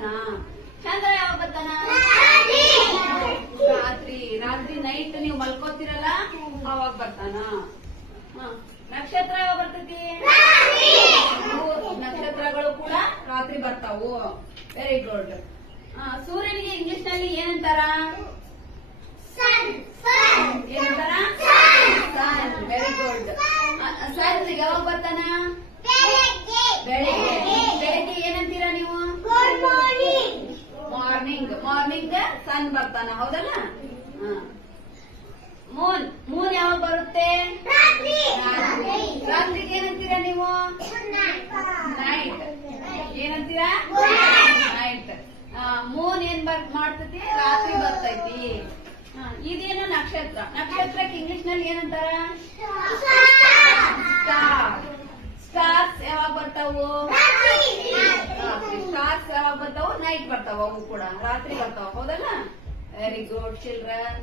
ಬರ್ತಾನ? ಚಂದ್ರ ಯಾವಾಗ ಬರ್ತಾನ? ರಾತ್ರಿ. ರಾತ್ರಿ ನೈಟ್ ನೀವು ಮಲ್ಕೋತಿರಲ್ಲ ಅವಾಗ ಬರ್ತಾನ. ನಕ್ಷತ್ರ ಯಾವಾಗ ಬರ್ತೈತಿ? ನಕ್ಷತ್ರಗಳು ಕೂಡ ರಾತ್ರಿ ಬರ್ತಾವು. Very good. ಸೂರ್ಯನಿಗೆ ಇಂಗ್ಲಿಷ್ ನಲ್ಲಿ ಏನಂತಾರ? ಏನಂತಾರ? ಸನ್. Very good. ಸನ್ ಯಾವಾಗ ಬರ್ತಾನ? ಬೆಳಿಗ್ಗೆ. ಬೆಳಿಗ್ಗೆ ಏನಂತೀರಾ ನೀವು? ಮಾರ್ನಿಂಗ್. ಮಾರ್ನಿಂಗ್ ಸನ್ ಬರ್ತಾನ, ಹೌದಲ್ಲ? ಮೂನ್. ಮೂನ್ ಯಾವಾಗ ಬರುತ್ತೆ? ರಾತ್ರಿಗೆ ಏನಂತೀರಾ ನೀವು? ನೈಟ್. ಏನಂತೀರಾ? ನೈಟ್. ಮೂನ್ ಏನ್ ಮಾಡ್ತೈತಿ? ರಾತ್ರಿ ಬರ್ತೈತಿ. ಇದೇನು ನಕ್ಷತ್ರ. ನಕ್ಷತ್ರಕ್ಕೆ ಇಂಗ್ಲಿಷ್ ನಲ್ಲಿ ಏನಂತಾರ? ಸ್ಟಾರ್. ಸ್ಟಾರ್ಸ್ ಯಾವಾಗ ಬರ್ತಾವು? ಸ್ಟಾರ್ಸ್ ಯಾವಾಗ ಬರ್ತಾವು? ನೈಟ್ ಬರ್ತಾವ. ಅವು ಕೂಡ ರಾತ್ರಿ ಬರ್ತಾವ, ಹೌದಲ್ಲ? Very good children.